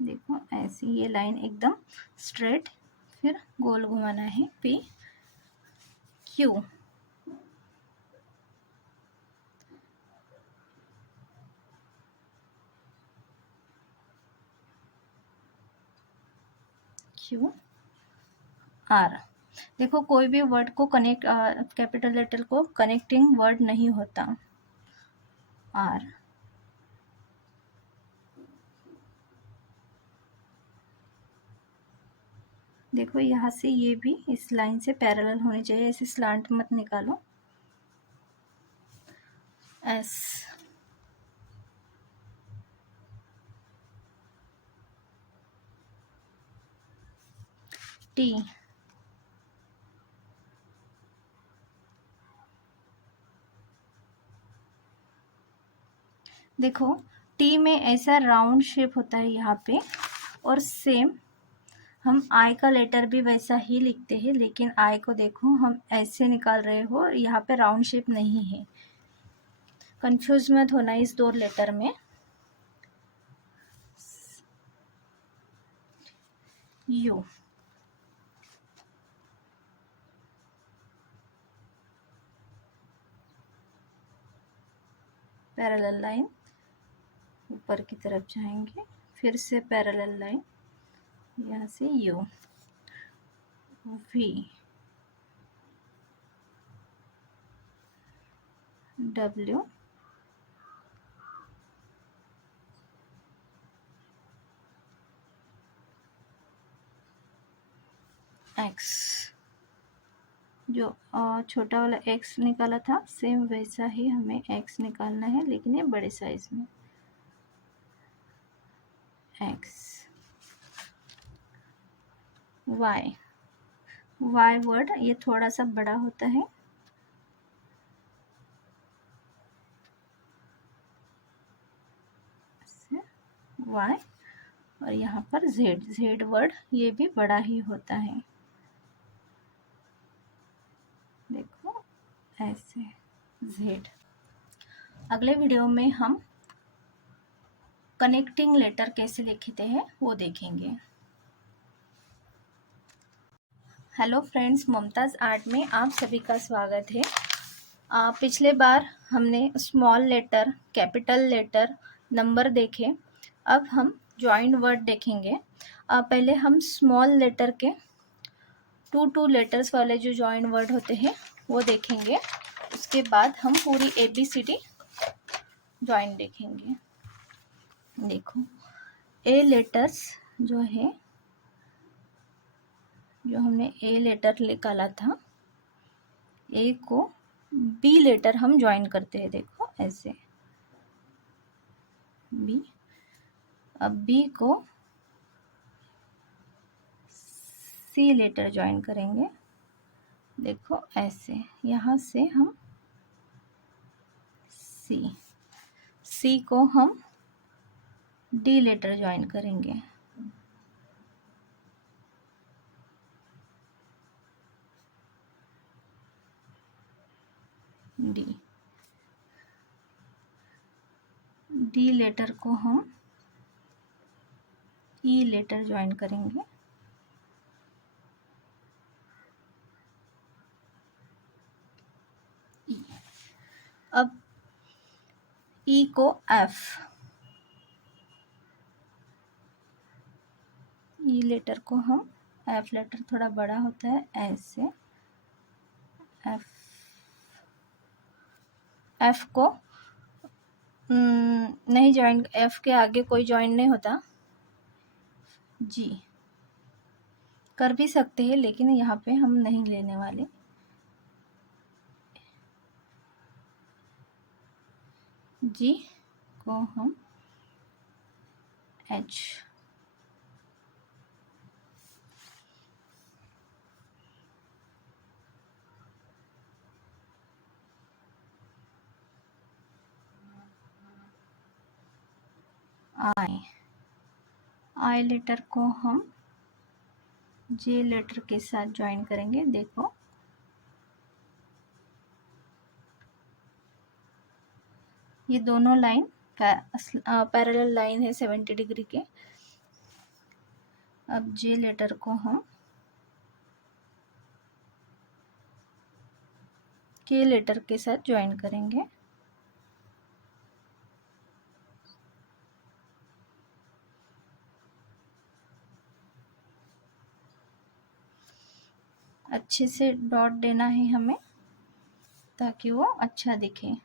देखो ऐसे ये लाइन एकदम स्ट्रेट, फिर गोल घुमाना है, पी, क्यू, क्यू, आर। देखो कोई भी वर्ड को कनेक्ट, कैपिटल लेटर को कनेक्टिंग वर्ड नहीं होता, आर। देखो यहाँ से ये भी इस लाइन से पैरेलल होनी चाहिए, ऐसे स्लांट मत निकालो, एस, टी, देखो टी में ऐसा राउंड शेप होता है यहाँ पे, और सेम हम आई का लेटर भी वैसा ही लिखते हैं, लेकिन आई को देखो हम ऐसे निकाल रहे हो, और यहाँ पे राउंड शेप नहीं है। कंफ्यूज मत होना इस दो लेटर में। यू, पैरेलल लाइन ऊपर की तरफ जाएंगे, फिर से पैरेलल लाइन, यहाँ से यू, वी, डब्ल्यू, एक्स, जो छोटा वाला एक्स निकाला था सेम वैसा ही हमें एक्स निकालना है, लेकिन ये बड़े साइज में एक्स। वाई, वाई वर्ड ये थोड़ा सा बड़ा होता है, वाई। और यहाँ पर जेड, जेड वर्ड ये भी बड़ा ही होता है, देखो ऐसे जेड। अगले वीडियो में हम कनेक्टिंग लेटर कैसे लिखते हैं वो देखेंगे। हेलो फ्रेंड्स, मुमताज़ आर्ट में आप सभी का स्वागत है। पिछले बार हमने small letter, capital letter, number देखे। अब हम जॉइंट वर्ड देखेंगे। पहले हम स्मॉल लेटर के टू लेटर्स वाले जो जॉइंट वर्ड होते हैं वो देखेंगे। उसके बाद हम पूरी ABCD जॉइंट देखेंगे। देखो ए लेटर्स जो है, जो हमने ए लेटर निकाला था, ए को बी लेटर हम ज्वाइन करते हैं, देखो ऐसे बी। अब बी को सी लेटर ज्वाइन करेंगे, देखो ऐसे। यहाँ से हम सी, सी को हम डी लेटर ज्वाइन करेंगे, डी। डी लेटर को हम ई लेटर ज्वाइन करेंगे, ई। अब ई को एफ, ई लेटर को हम, एफ लेटर थोड़ा बड़ा होता है, ऐसे एफ। एफ को नहीं ज्वाइन, एफ के आगे कोई ज्वाइन नहीं होता। जी कर भी सकते हैं, लेकिन यहाँ पे हम नहीं लेने वाले। जी को हम एच, आई, आई लेटर को हम जे लेटर के साथ ज्वाइन करेंगे, देखो ये दोनों लाइन पैरेलल लाइन है 70 डिग्री के। अब जे लेटर को हम के लेटर के साथ ज्वाइन करेंगे, अच्छे से डॉट देना है हमें ताकि वो अच्छा दिखे।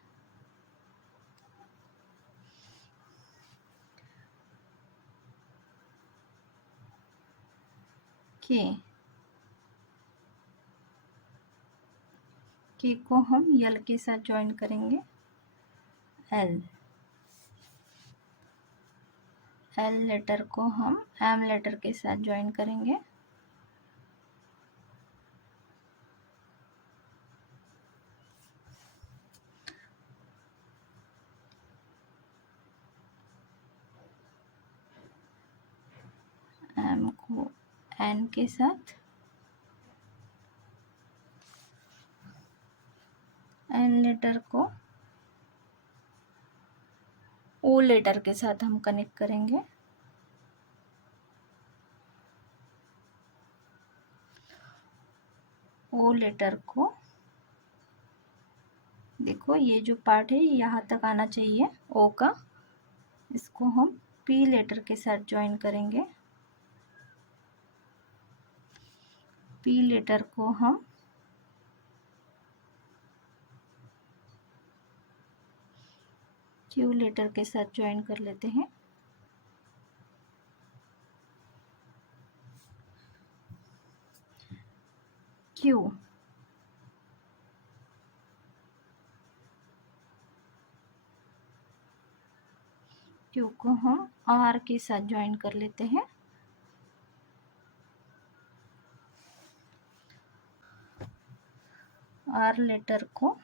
के को हम यल के साथ ज्वाइन करेंगे, एल। एल लेटर को हम एम लेटर के साथ ज्वाइन करेंगे, एम को एन के साथ, एन लेटर को ओ लेटर के साथ हम कनेक्ट करेंगे, ओ लेटर को, देखो ये जो पार्ट है यहाँ तक आना चाहिए ओ का, इसको हम पी लेटर के साथ ज्वाइन करेंगे, पी लेटर को हम क्यू लेटर के साथ ज्वाइन कर लेते हैं, क्यू। क्यू को हम आर के साथ ज्वाइन कर लेते हैं। आर लेटर को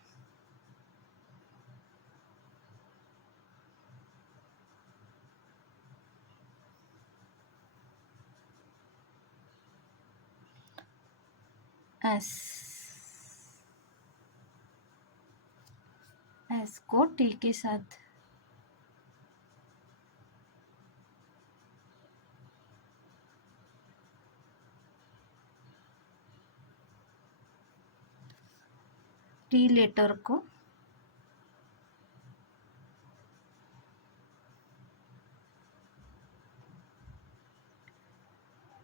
एस, एस को टी के साथ, टी लेटर को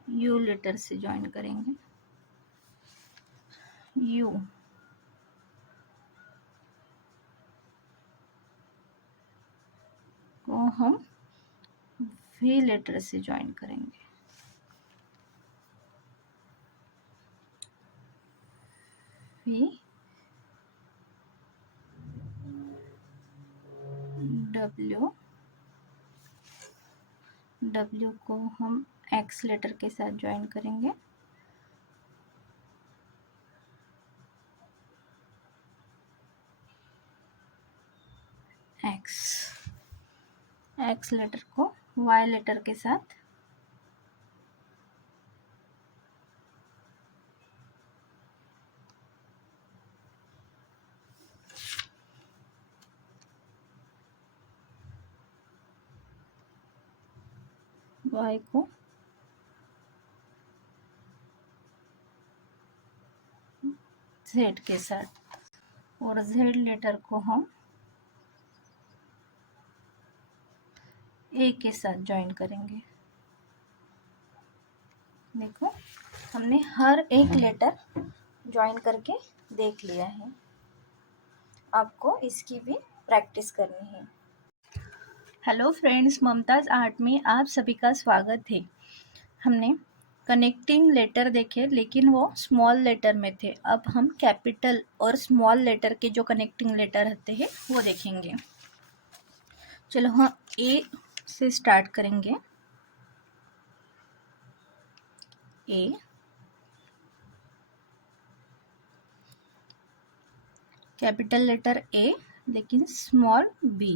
यू लेटर से ज्वाइन करेंगे। यू को हम वी लेटर से ज्वाइन करेंगे। वी, डब्ल्यू, डब्ल्यू को हम एक्स लेटर के साथ ज्वाइन करेंगे। एक्स, एक्स लेटर को वाई लेटर के साथ, वाई को जेड के साथ, और जेड लेटर को हम ए के साथ ज्वाइन करेंगे। देखो हमने हर एक लेटर ज्वाइन करके देख लिया है, आपको इसकी भी प्रैक्टिस करनी है। हेलो फ्रेंड्स, ममताज़ आर्ट में आप सभी का स्वागत है। हमने कनेक्टिंग लेटर देखे लेकिन वो स्मॉल लेटर में थे। अब हम कैपिटल और स्मॉल लेटर के जो कनेक्टिंग लेटर रहते हैं वो देखेंगे। चलो हम ए से स्टार्ट करेंगे। ए, कैपिटल लेटर ए लेकिन स्मॉल बी,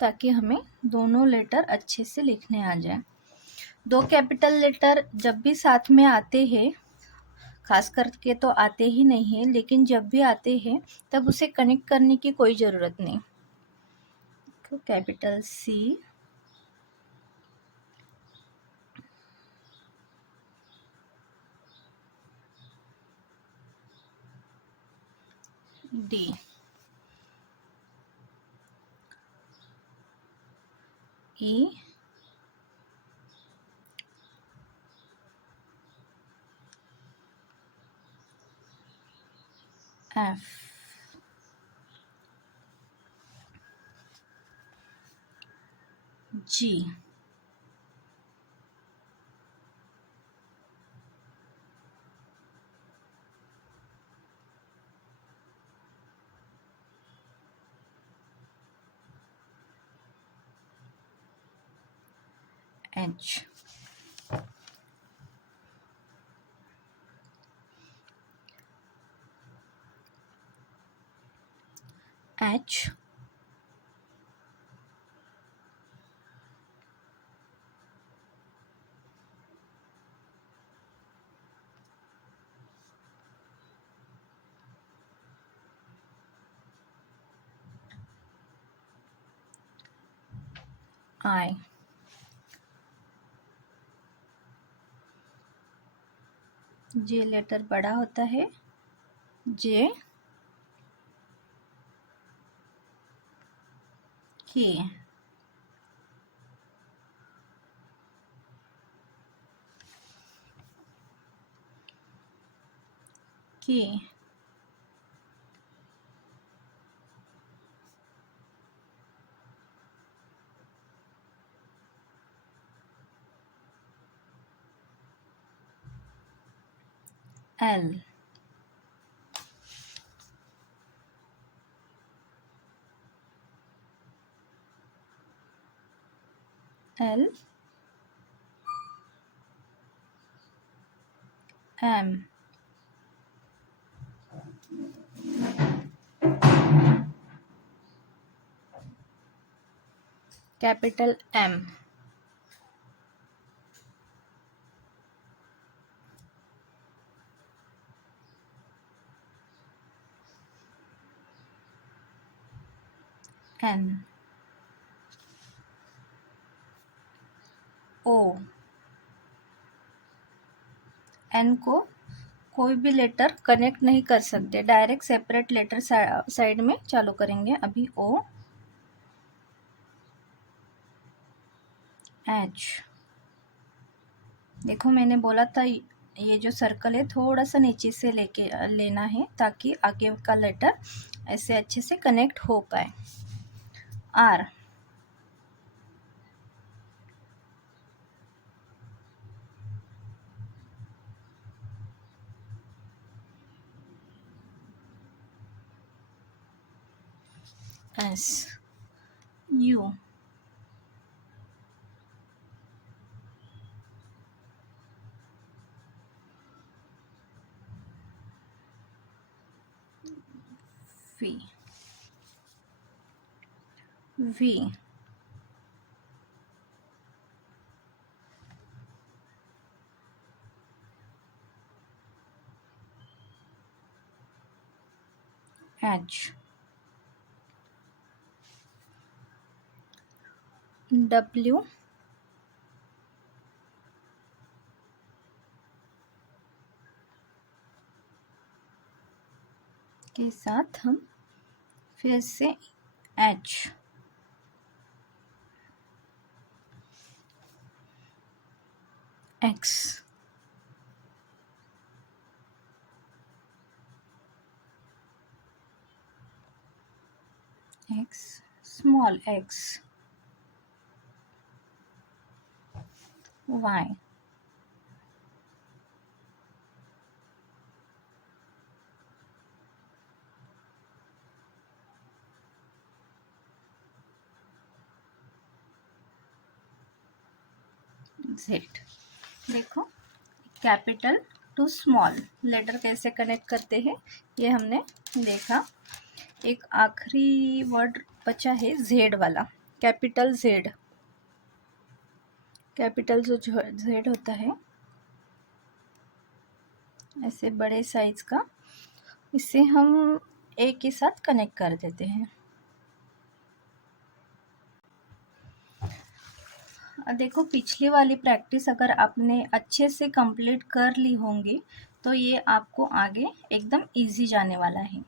ताकि हमें दोनों लेटर अच्छे से लिखने आ जाए। दो कैपिटल लेटर जब भी साथ में आते हैं, खास करके तो आते ही नहीं है, लेकिन जब भी आते हैं तब उसे कनेक्ट करने की कोई ज़रूरत नहीं। तो कैपिटल सी, डी, ई, एफ, जी, एच, एच, आई, जे लेटर बड़ा होता है, जे, के, के, L, L M, capital M, N, O, N को कोई भी लेटर कनेक्ट नहीं कर सकते, डायरेक्ट सेपरेट लेटर साइड में चालू करेंगे। अभी O, H, देखो मैंने बोला था ये जो सर्कल है थोड़ा सा नीचे से लेके लेना है ताकि आगे का लेटर ऐसे अच्छे से कनेक्ट हो पाए। R, S, U, V, V, H, W, के साथ हम फिर से H, X, X, small x, Y, Z। देखो कैपिटल टू स्मॉल लेटर कैसे कनेक्ट करते हैं ये हमने देखा। एक आखिरी वर्ड बचा है जेड वाला, कैपिटल जेड। कैपिटल जो जेड होता है ऐसे बड़े साइज का, इसे हम एक के साथ कनेक्ट कर देते हैं। देखो पिछली वाली प्रैक्टिस अगर आपने अच्छे से कंप्लीट कर ली होंगी तो ये आपको आगे एकदम इजी जाने वाला है।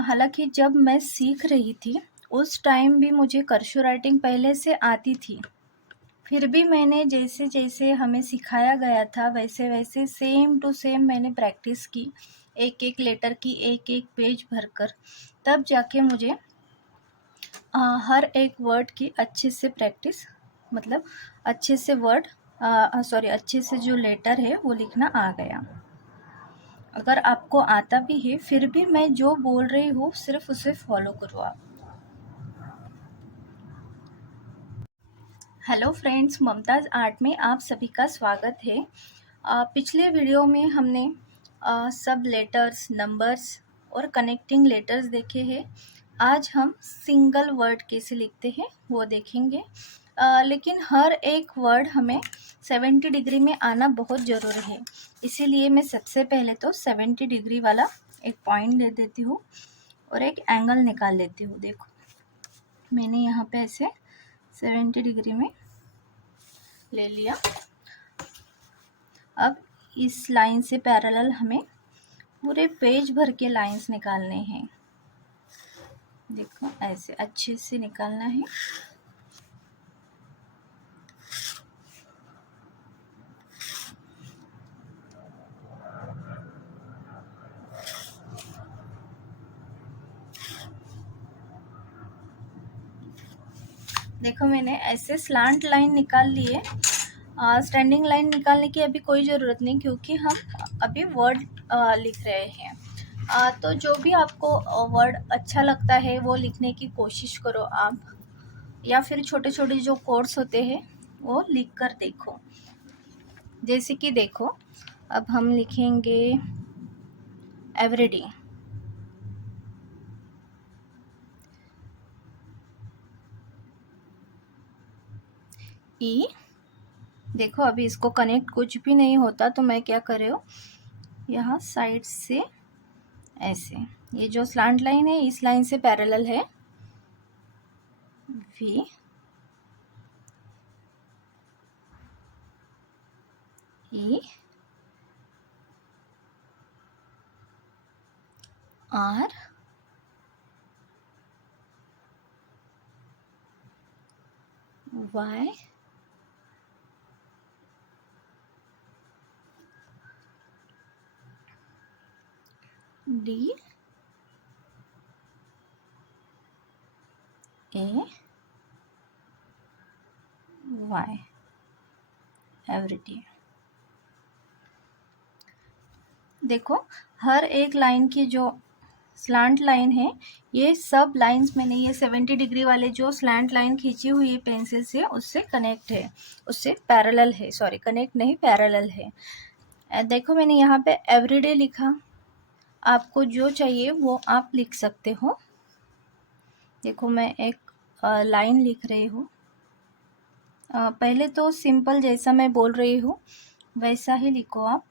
हालांकि जब मैं सीख रही थी उस टाइम भी मुझे कर्सर राइटिंग पहले से आती थी, फिर भी मैंने जैसे जैसे हमें सिखाया गया था वैसे वैसे सेम टू सेम मैंने प्रैक्टिस की, एक एक लेटर की एक एक पेज भरकर, तब जाके मुझे हर एक वर्ड की अच्छे से प्रैक्टिस, मतलब अच्छे से वर्ड अच्छे से जो लेटर है वो लिखना आ गया। अगर आपको आता भी है फिर भी मैं जो बोल रही हूँ सिर्फ उसे फॉलो करो आप। हेलो फ्रेंड्स, ममताज़ आर्ट में आप सभी का स्वागत है। पिछले वीडियो में हमने सब लेटर्स, नंबर्स और कनेक्टिंग लेटर्स देखे हैं। आज हम सिंगल वर्ड कैसे लिखते हैं वो देखेंगे। लेकिन हर एक वर्ड हमें 70 डिग्री में आना बहुत ज़रूरी है, इसीलिए मैं सबसे पहले तो 70 डिग्री वाला एक पॉइंट ले देती हूँ और एक एंगल निकाल लेती हूँ। देखो मैंने यहाँ पे ऐसे 70 डिग्री में ले लिया। अब इस लाइन से पैरेलल हमें पूरे पेज भर के लाइंस निकालने हैं। देखो ऐसे अच्छे से निकालना है। देखो मैंने ऐसे स्लांट लाइन निकाल ली है। स्टैंडिंग लाइन निकालने की अभी कोई ज़रूरत नहीं क्योंकि हम अभी वर्ड लिख रहे हैं। तो जो भी आपको वर्ड अच्छा लगता है वो लिखने की कोशिश करो आप। या फिर छोटे छोटे जो कोर्स होते हैं वो लिख कर देखो। जैसे कि देखो, अब हम लिखेंगे एवरीडे। ई, देखो अभी इसको कनेक्ट कुछ भी नहीं होता, तो मैं क्या कर रही हूँ, यहाँ साइड से ऐसे, ये जो स्लांट लाइन है इस लाइन से पैरेलल है, V E R Y D A Y, everyday. देखो हर एक लाइन की जो स्लांट लाइन है, ये सब लाइंस मैंने ये 70 डिग्री वाले जो स्लांट लाइन खींची हुई है पेंसिल से, उससे कनेक्ट है, उससे पैरेलल है, सॉरी कनेक्ट नहीं पैरेलल है। देखो मैंने यहाँ पे एवरीडे लिखा, आपको जो चाहिए वो आप लिख सकते हो। देखो मैं एक लाइन लिख रही हूँ, पहले तो सिंपल जैसा मैं बोल रही हूँ वैसा ही लिखो आप,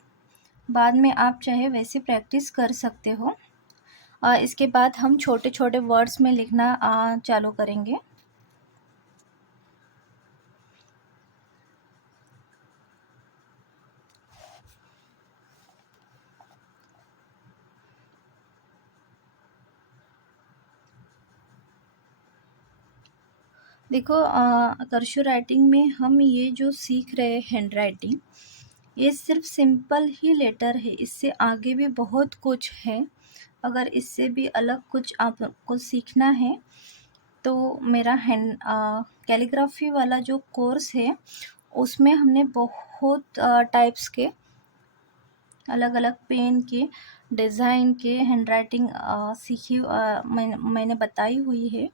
बाद में आप चाहे वैसे प्रैक्टिस कर सकते हो। इसके बाद हम छोटे छोटे वर्ड्स में लिखना चालू करेंगे। देखो कर्सर राइटिंग में हम ये जो सीख रहे हैं हैंड राइटिंग, ये सिर्फ सिंपल ही लेटर है, इससे आगे भी बहुत कुछ है। अगर इससे भी अलग कुछ आपको सीखना है तो मेरा हैंड कैलीग्राफी वाला जो कोर्स है उसमें हमने बहुत टाइप्स के अलग अलग पेन के डिज़ाइन के हैंड राइटिंग सीखी, मैंने बताई हुई है,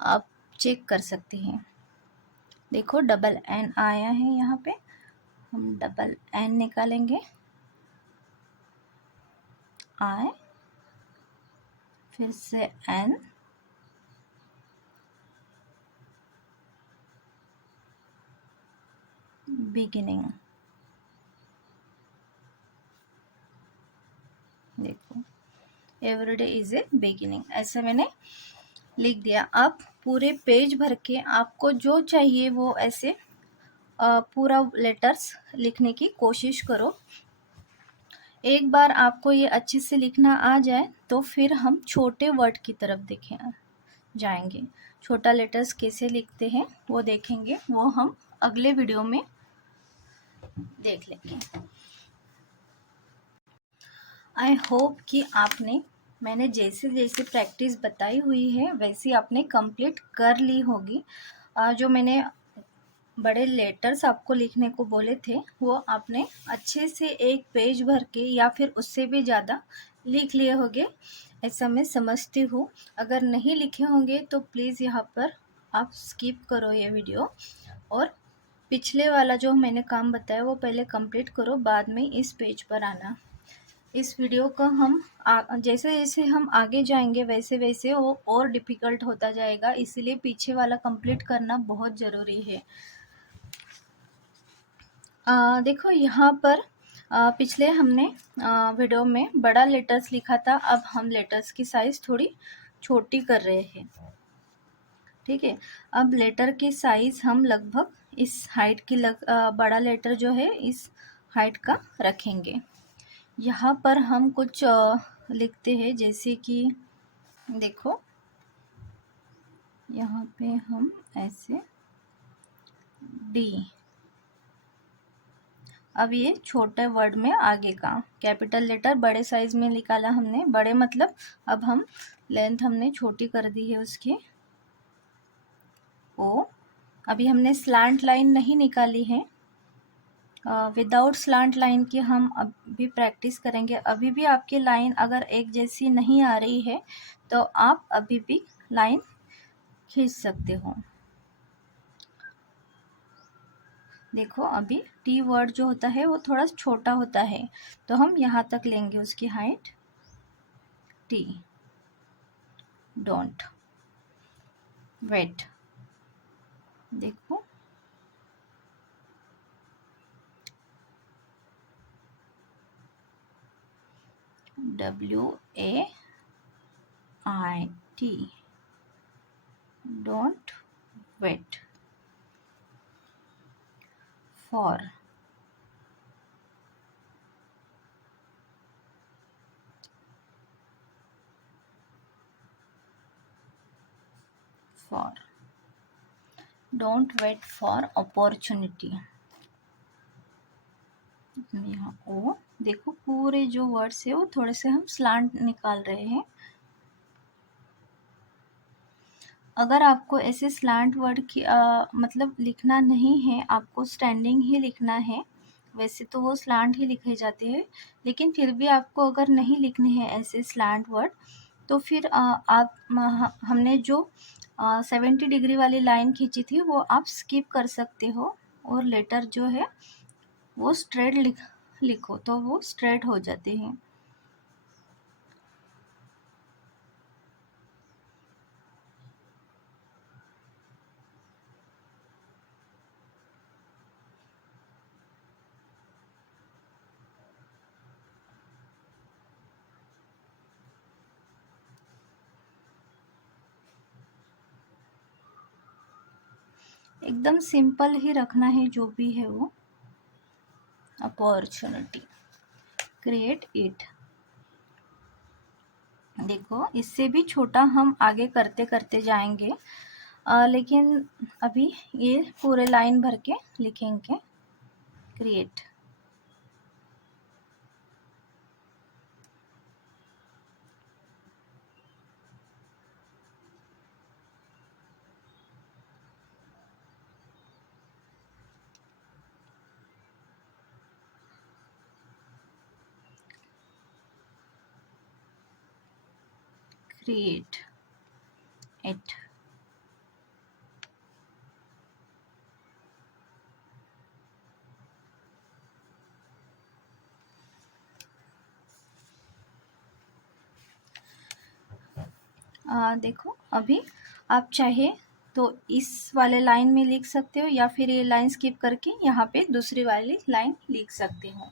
आप चेक कर सकते हैं। देखो डबल एन आया है, यहाँ पे हम डबल एन निकालेंगे, आई, फिर से एन, बिगिनिंग। देखो एवरीडे इज ए बिगिनिंग, ऐसा मैंने लिख दिया। आप पूरे पेज भर के आपको जो चाहिए वो ऐसे पूरा लेटर्स लिखने की कोशिश करो। एक बार आपको ये अच्छे से लिखना आ जाए तो फिर हम छोटे वर्ड की तरफ देखें जाएंगे। छोटा लेटर्स कैसे लिखते हैं वो देखेंगे, वो हम अगले वीडियो में देख लेंगे। आई होप कि आपने मैंने जैसे जैसे प्रैक्टिस बताई हुई है वैसी आपने कंप्लीट कर ली होगी। जो मैंने बड़े लेटर्स आपको लिखने को बोले थे वो आपने अच्छे से एक पेज भर के या फिर उससे भी ज़्यादा लिख लिए होंगे, ऐसा मैं समझती हूँ। अगर नहीं लिखे होंगे तो प्लीज़ यहाँ पर आप स्किप करो ये वीडियो, और पिछले वाला जो मैंने काम बताया वो पहले कंप्लीट करो, बाद में इस पेज पर आना। इस वीडियो को हम जैसे जैसे हम आगे जाएंगे वैसे वैसे वो और डिफ़िकल्ट होता जाएगा, इसीलिए पीछे वाला कंप्लीट करना बहुत ज़रूरी है। देखो यहाँ पर पिछले हमने वीडियो में बड़ा लेटर्स लिखा था, अब हम लेटर्स की साइज़ थोड़ी छोटी कर रहे हैं। ठीक है, अब लेटर की साइज़ हम लगभग इस हाइट की बड़ा लेटर जो है इस हाइट का रखेंगे। यहाँ पर हम कुछ लिखते हैं, जैसे कि देखो यहाँ पे हम ऐसे डी, अब ये छोटे वर्ड में आगे का कैपिटल लेटर बड़े साइज में निकाला हमने, बड़े मतलब अब हम लेंथ हमने छोटी कर दी है उसकी। ओ, अभी हमने स्लांट लाइन नहीं निकाली है, विदाउट स्लांट लाइन की हम अभी प्रैक्टिस करेंगे। अभी भी आपकी लाइन अगर एक जैसी नहीं आ रही है तो आप अभी भी लाइन खींच सकते हो। देखो अभी टी वर्ड जो होता है वो थोड़ा छोटा होता है, तो हम यहाँ तक लेंगे उसकी हाइट। टी, डोंट, वेट, देखो WAIT, don't wait, for, for, don't wait for opportunity. यहाँ ओ, देखो पूरे जो वर्ड्स है वो थोड़े से हम स्लांट निकाल रहे हैं। अगर आपको ऐसे स्लांट वर्ड की मतलब लिखना नहीं है, आपको स्टैंडिंग ही लिखना है, वैसे तो वो स्लांट ही लिखे जाते हैं, लेकिन फिर भी आपको अगर नहीं लिखने हैं ऐसे स्लांट वर्ड, तो फिर आप हमने जो 70 डिग्री वाली लाइन खींची थी वो आप स्किप कर सकते हो, और लेटर जो है वो स्ट्रेट लिखो तो वो स्ट्रेट हो जाते हैं। एकदम सिंपल ही रखना है जो भी है वो। अपॉर्चुनिटी, क्रिएट इट, देखो इससे भी छोटा हम आगे करते करते जाएंगे, लेकिन अभी ये पूरे लाइन भर के लिखेंगे। क्रिएट, क्रिएट इट, देखो अभी आप चाहे तो इस वाले लाइन में लिख सकते हो, या फिर ये लाइन स्किप करके यहाँ पे दूसरी वाली लाइन लिख सकते हो।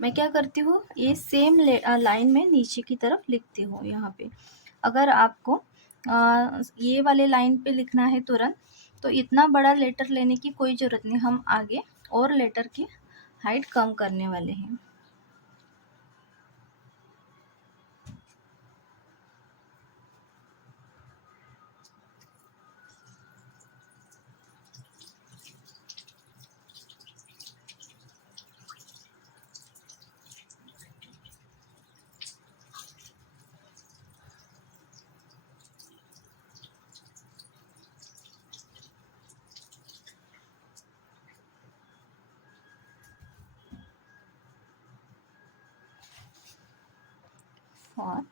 मैं क्या करती हूँ, ये सेम लाइन में नीचे की तरफ लिखती हूँ यहाँ पे। अगर आपको ये वाले लाइन पे लिखना है तुरंत, तो इतना बड़ा लेटर लेने की कोई ज़रूरत नहीं, हम आगे और लेटर की हाइट कम करने वाले हैं। फॉर,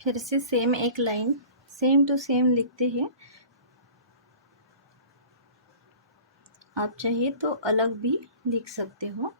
फिर से सेम एक लाइन सेम टू सेम लिखते हैं। आप चाहिए तो अलग भी लिख सकते हो।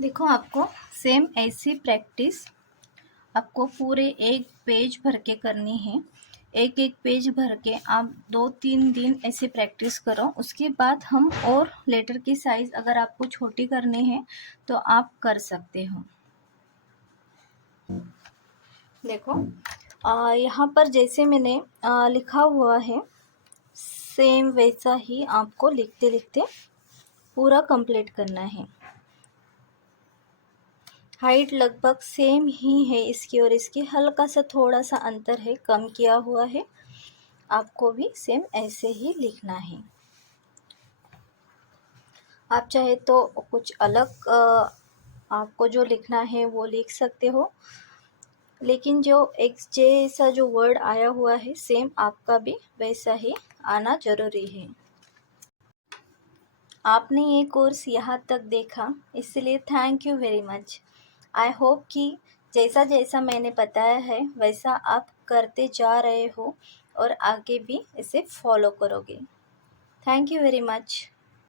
देखो आपको सेम ऐसी प्रैक्टिस आपको पूरे एक पेज भर के करनी है। एक एक पेज भर के आप 2-3 दिन ऐसे प्रैक्टिस करो। उसके बाद हम और लेटर की साइज़ अगर आपको छोटी करनी है तो आप कर सकते हो। देखो यहाँ पर जैसे मैंने लिखा हुआ है सेम वैसा ही आपको लिखते लिखते पूरा कंप्लीट करना है। हाइट लगभग सेम ही है इसकी और इसकी, हल्का सा थोड़ा सा अंतर है, कम किया हुआ है। आपको भी सेम ऐसे ही लिखना है। आप चाहे तो कुछ अलग आपको जो लिखना है वो लिख सकते हो, लेकिन जो एक जैसा जो वर्ड आया हुआ है सेम आपका भी वैसा ही आना ज़रूरी है। आपने ये कोर्स यहाँ तक देखा, इसलिए thank you very much. I hope कि जैसा जैसा मैंने बताया है वैसा आप करते जा रहे हो और आगे भी इसे फॉलो करोगे। Thank you very much.